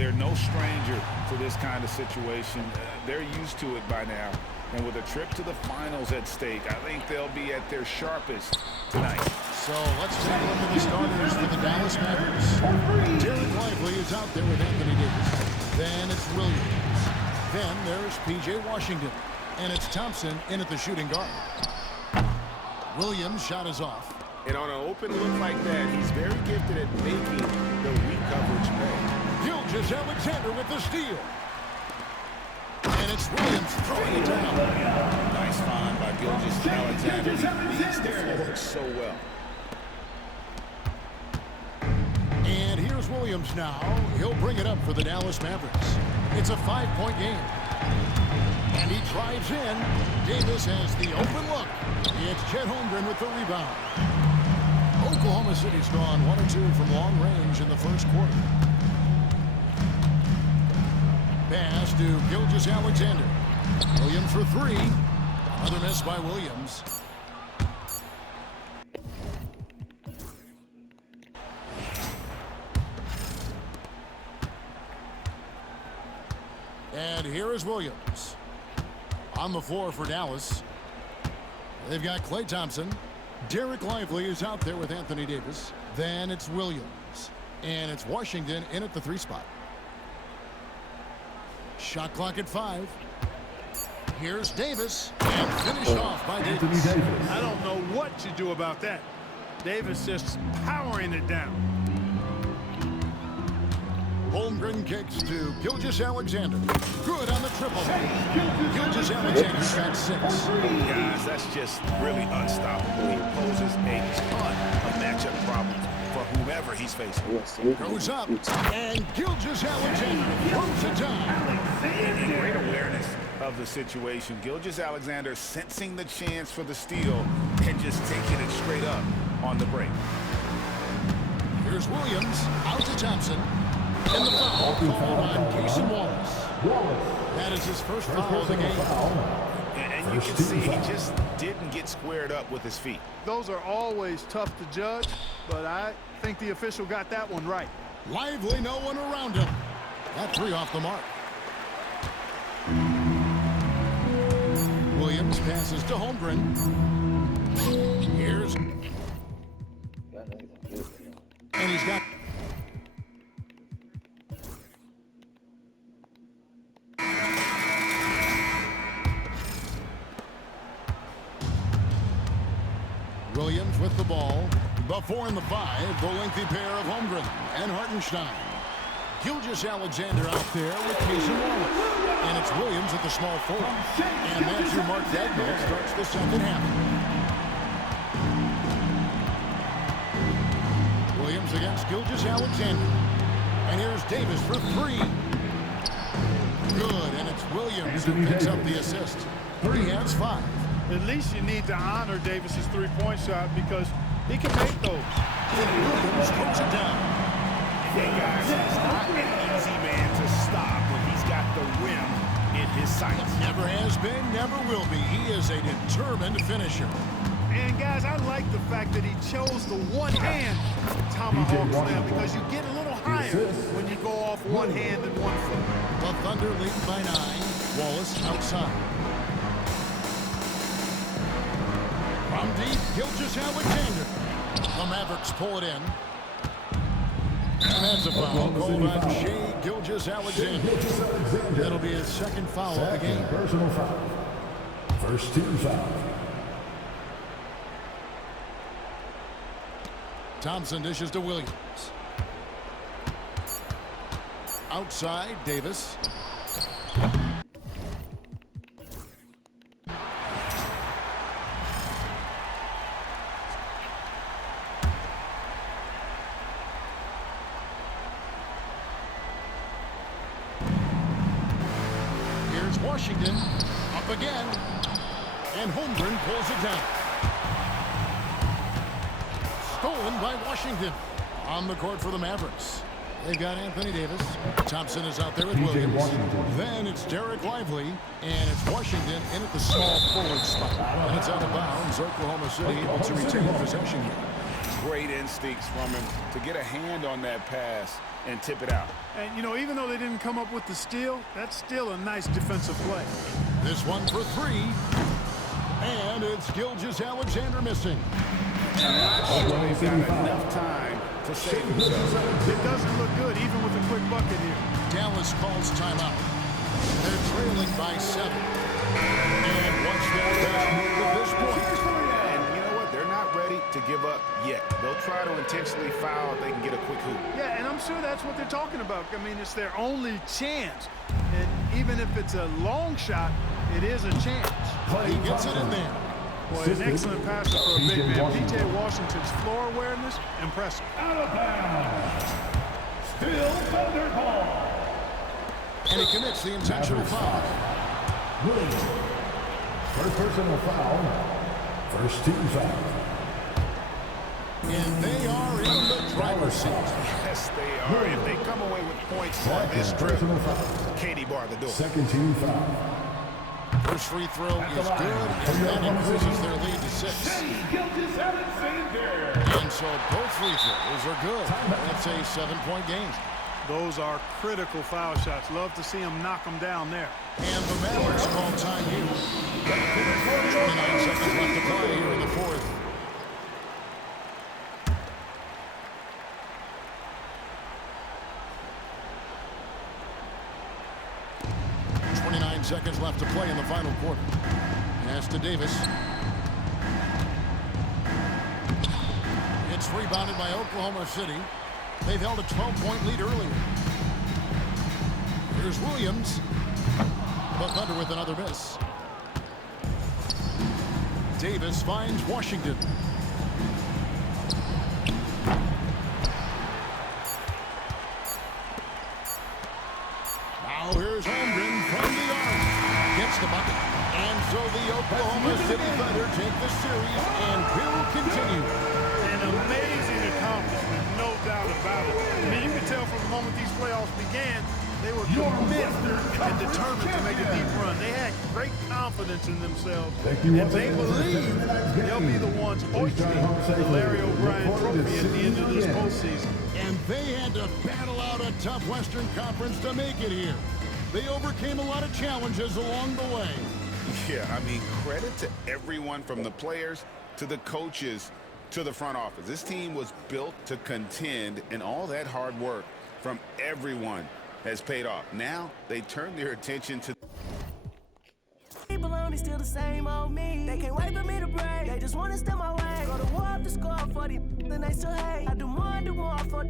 they're no stranger to this kind of situation. They're used to it by now. And with a trip to the finals at stake, I think they'll be at their sharpest tonight. So let's take a look at the starters for the Dallas Mavericks. Derek Lively is out there with Anthony Davis. Then it's Williams. Then there's P.J. Washington. And it's Thompson in at the shooting guard. Williams' shot is off. And on an open look like that, he's very gifted at making the weak coverage pay. Gilgeous-Alexander with the steal. And it's Williams throwing it down. Nice find by Gilgeous-Alexander. He leads the floor so well. And here's Williams now. He'll bring it up for the Dallas Mavericks. It's a 5-point game. And he drives in. Davis has the open look. It's Chet Holmgren with the rebound. Oklahoma City's gone 1 or 2 from long range in the first quarter. Pass to Gilgeous-Alexander. Williams for 3. Another miss by Williams. And here is Williams. On the floor for Dallas. They've got Klay Thompson. Derek Lively is out there with Anthony Davis. Then it's Williams. And it's Washington in at the 3 spot. Shot clock at 5. Here's Davis. And finished off by Davis. I don't know what to do about that. Davis just powering it down. Holmgren kicks to Gilgeous-Alexander. Good on the triple. Gilgeous-Alexander's got 6. Guys, that's just really unstoppable. He poses a ton of matchup problems for whomever he's facing. Goes up, and Gilgeous-Alexander throws it down. And great awareness of the situation. Gilgeous-Alexander sensing the chance for the steal and just taking it straight up on the break. Here's Williams, out to Thompson. And the foul called on Cason Wallace. That is his first foul of the game. And you can see he just didn't get squared up with his feet. Those are always tough to judge, but I think the official got that one right. Lively, no one around him. That 3 off the mark. Williams passes to Holmgren. Here's... And he's got... Williams with the ball. Before in the 5, the lengthy pair of Holmgren and Hartenstein. Gilgeous-Alexander out there with Cason Wallace. And it's Williams at the small forward. And that's who Mark Daigneault starts the second half. Williams against Gilgeous-Alexander. And here's Davis for 3. Good, and it's Williams who picks up the assist. He has 5. At least you need to honor Davis's 3-point shot because he can make those. Williams throws it down. Hey guys, he's not an easy man to stop when he's got the rim in his sights. Never has been, never will be. He is a determined finisher. And guys, I like the fact that he chose the one-hand tomahawk slam because you get a little higher when you go off one hand and 1 foot. The Thunder lead by 9. Wallace outside. From deep, Gilgeous-Alexander. The Mavericks pull it in. And that's a foul called on Shai Gilgeous-Alexander. That'll be his second foul of the game. Personal foul. First team foul. Thompson dishes to Williams. Outside, Davis. Washington up again, and Holmgren pulls it down. Stolen by Washington. On the court for the Mavericks. They've got Anthony Davis. Thompson is out there with Williams. Then it's Derek Lively, and it's Washington in at the small forward spot. And it's out of bounds. Oklahoma City able to retain possession here. Great instincts from him to get a hand on that pass and tip it out. And, you know, even though they didn't come up with the steal, that's still a nice defensive play. This one for three. And it's Gilgeous-Alexander missing. Not sure he's got enough time to save himself. It doesn't look good, even with a quick bucket here. Dallas calls timeout. They're trailing by 7. And once their best move at this point. And you know what? They're not ready to give up yet. They'll try to intentionally foul if they can get a quick hoop. Yeah, and I'm sure that's what they're talking about. I mean, it's their only chance. And even if it's a long shot, it is a chance. He gets it in there. Boy, an excellent passer for a big man. P.J. Washington's floor awareness, impressive. Out of bounds. Still Thunder ball. And he commits the intentional foul. Williams. First personal foul. First team foul. And they are in the driver's seat. Yes, they are. If they come away with points on this trip, Personal foul. Katie bar the door. Second team foul. First free throw is good, and that increases their lead to 6. And so both free throws are good. That's a 7-point game. Those are critical foul shots. Love to see him knock them down there. And the Mavericks call time here. 29 seconds left to play here in the fourth. Seconds left to play in the final quarter. Pass to Davis. It's rebounded by Oklahoma City. They've held a 12-point lead earlier. Here's Williams. But Thunder with another miss. Davis finds Washington. Now here's Holmgren from the arc. Gets the bucket. And so the Oklahoma City Thunder take the series and will continue. An amazing accomplishment, no doubt about it. I mean, you can tell from the moment these playoffs began, they were committed and determined to make a deep run. They had great confidence in themselves, and they believe they'll be the ones hoisting the Larry O'Brien trophy at the end of this postseason. And they had to battle out a tough Western Conference to make it here. They overcame a lot of challenges along the way. Yeah, I mean, credit to everyone from the players to the coaches to the front office. This team was built to contend, and all that hard work from everyone has paid off. Now they turn their attention to Baloney still the same old me. They can't wait for me to break. They just wanna step my way. Go to war up the score for the then they still hate. I do more for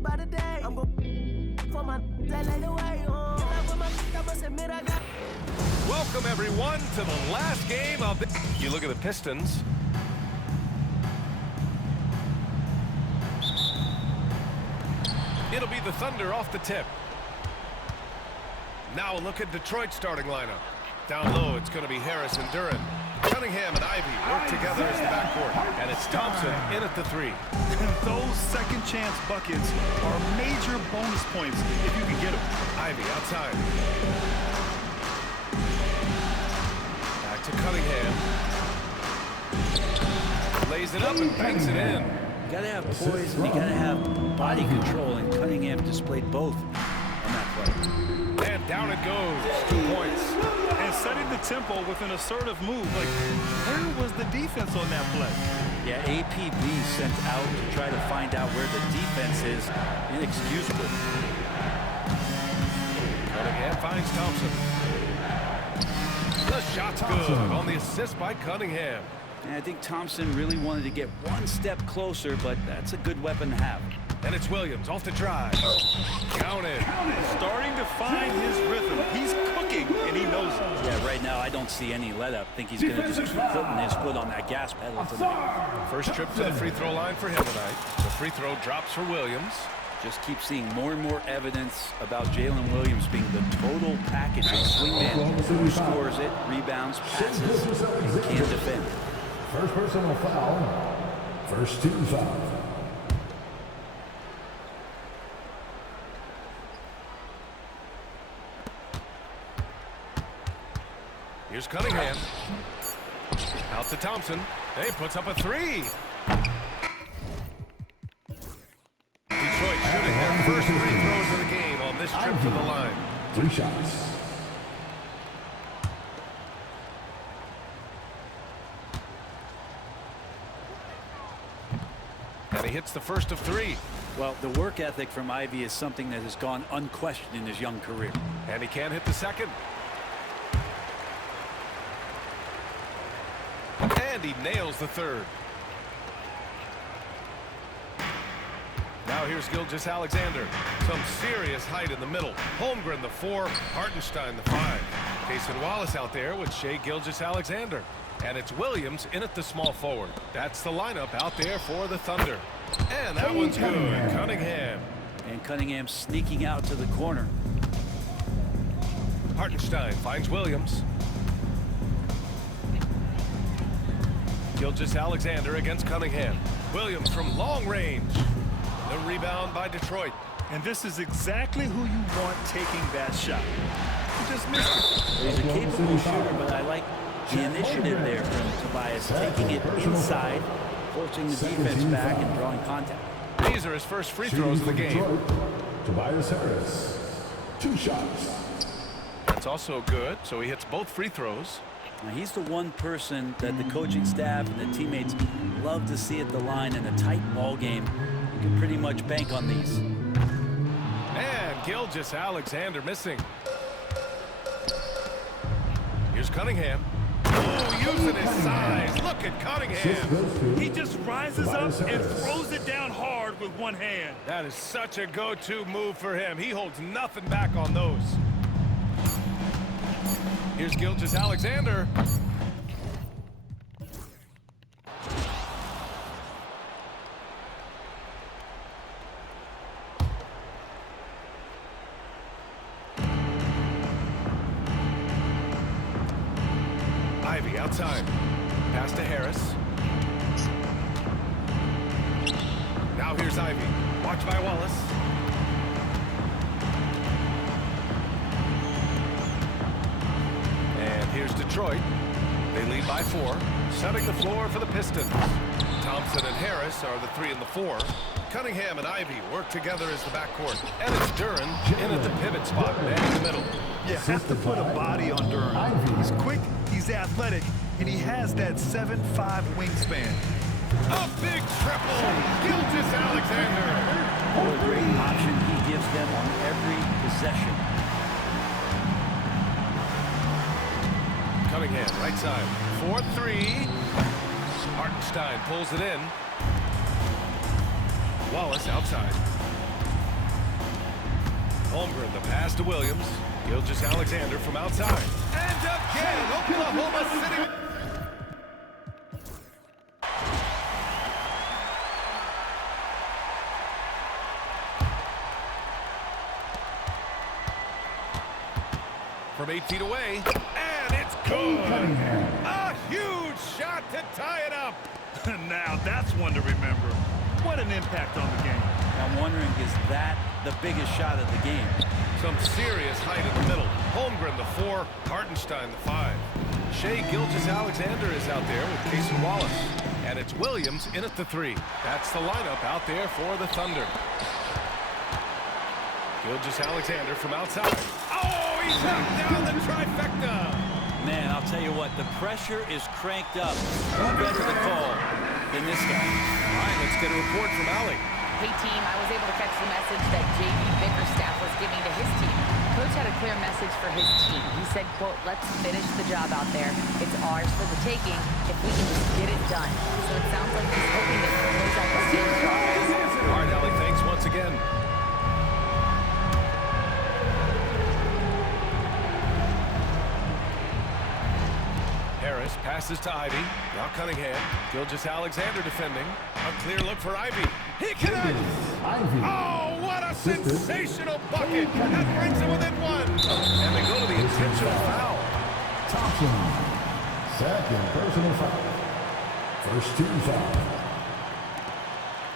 by the day. I'm gon' for my that lay the way on. I must admit I got. Welcome everyone to the last game of the. You look at the Pistons. It'll be the Thunder off the tip. Now a look at Detroit's starting lineup. Down low, it's going to be Harris and Duren. Cunningham and Ivy work together as the backcourt. And it's Thompson in at the 3. Those second chance buckets are major bonus points if you can get them. Ivy outside. Back to Cunningham. Lays it up and banks it in. You gotta have poise and you gotta have body control, and Cunningham displayed both on that play. And down it goes. 2 points. And setting the tempo with an assertive move. Like, where was the defense on that play? Yeah, APB sent out to try to find out where the defense is. Inexcusable. Cunningham finds Thompson. The shot's good on the assist by Cunningham. And I think Thompson really wanted to get one step closer, but that's a good weapon to have. And it's Williams off the drive. Counted. Starting to find his rhythm. He's cooking, and he knows it. Yeah, right now I don't see any let-up. I think he's going to just keep putting his foot on that gas pedal tonight. First trip to the free throw line for him tonight. The free throw drops for Williams. Just keep seeing more and more evidence about Jalen Williams being the total package of swingman who scores it, rebounds, passes, and can defend. First personal foul. First team foul. Here's Cunningham. Out to Thompson. He puts up a 3. Detroit shooting their first free this trip to the line. 3 shots. And he hits the first of 3. Well, the work ethic from Ivey is something that has gone unquestioned in his young career. And he can't hit the second. And he nails the third. Now here's Gilgeous-Alexander. Some serious height in the middle. Holmgren, the 4. Hartenstein, the 5. Cason Wallace out there with Shai Gilgeous-Alexander. And it's Williams in at the small forward. That's the lineup out there for the Thunder. And that one's good. Cunningham. And Cunningham sneaking out to the corner. Hartenstein finds Williams. Gilgeous-Alexander against Cunningham. Williams from long range. The rebound by Detroit. And this is exactly who you want taking that shot. He just missed it. He's a capable shooter, but I like the initiative there from Tobias, taking it inside, forcing the defense back and drawing contact. These are his first free throws of the game. Tobias Harris. 2 shots. That's also good, so he hits both free throws. Now, he's the one person that the coaching staff and the teammates love to see at the line in a tight ball game. You can pretty much bank on these. And Gilgeous-Alexander missing. Here's Cunningham. Oh, using his size. Look at Cunningham. He just rises up and throws it down hard with one hand. That is such a go-to move for him. He holds nothing back on those. Here's Gilgeous-Alexander. Ivey outside. Pass to Harris. Now here's Ivey. Watch by Wallace. And here's Detroit. They lead by 4. Setting the floor for the Pistons. Thompson and Harris are the 3 and the 4. Cunningham and Ivey work together as the backcourt. And it's Duren in at the pivot spot, man in the middle. You have to put a body on Duren. He's quick, he's athletic, and he has that 7'5" wingspan. A big triple! Gilgeous-Alexander! What a great option he gives them on every possession. Cunningham, right side. 4-3. Hartenstein pulls it in. Wallace outside. Holmgren, the pass to Williams. Gilgeous-Alexander from outside. And again, Oklahoma City. From 8 feet away. And it's good. A huge shot to tie it up. Now that's one to remember. What an impact on the game. I'm wondering, is that the biggest shot of the game? Some serious height in the middle. Holmgren, the 4. Hartenstein, the 5. Shai Gilgeous-Alexander is out there with Cason Wallace. And it's Williams in at the 3. That's the lineup out there for the Thunder. Gilgeous-Alexander from outside. Oh, he's knocked down the trifecta. Man, I'll tell you what, the pressure is cranked up. Who better to call than this guy? All right, let's get a report from Allie. Hey, team, I was able to catch the message that J.B. Bickerstaff was giving to his team. Coach had a clear message for his team. He said, quote, let's finish the job out there. It's ours for the taking if we can just get it done. So it sounds like he's hoping to close out the same progress. All right, Allie, thanks once again. Harris passes to Ivey. Now Cunningham. Gilgeous-Alexander defending. A clear look for Ivey. He connects! Oh, what a sensational bucket! That brings him within 1. And they go to the intentional foul. Thompson. Second personal foul. First team foul.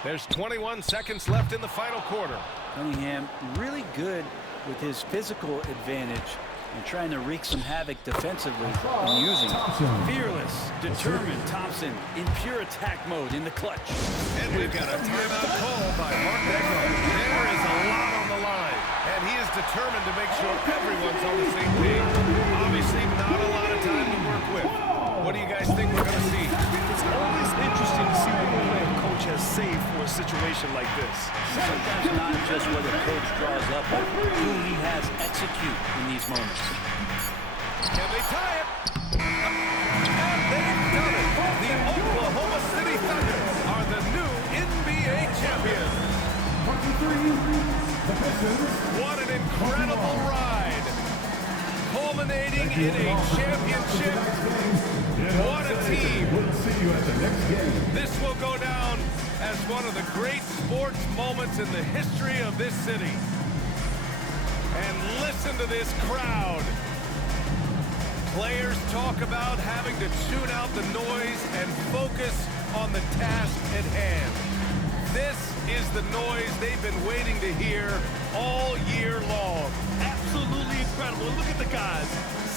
There's 21 seconds left in the final quarter. Cunningham really good with his physical advantage and trying to wreak some havoc defensively and using it. Fearless, determined Thompson in pure attack mode in the clutch. And we've got a timeout call by Mark Beckman. There is a lot on the line, and he is determined to make sure everyone's on the same page. Obviously, not a lot of time to work with. What do you guys think we're going to see? It's always interesting to see what the way a coach has saved for a situation like this. Sometimes not just what the coach draws up, but who he has execute in these moments. Can they tie it? And they've done it. The Oklahoma City Thunder are the new NBA champions. What an incredible ride. Culminating in a championship. What a team. This will go down as one of the great sports moments in the history of this city. And listen to this crowd. Players talk about having to tune out the noise and focus on the task at hand. This is the noise they've been waiting to hear all year long. Absolutely incredible. Look at the guys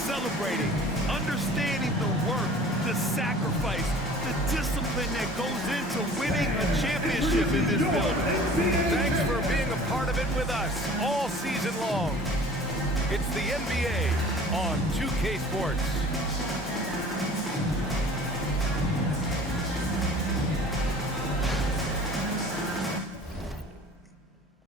celebrating, understanding the work, the sacrifice, the discipline that goes into winning a championship in this building. Thanks for being a part of it with us all season long. It's the NBA on 2K Sports.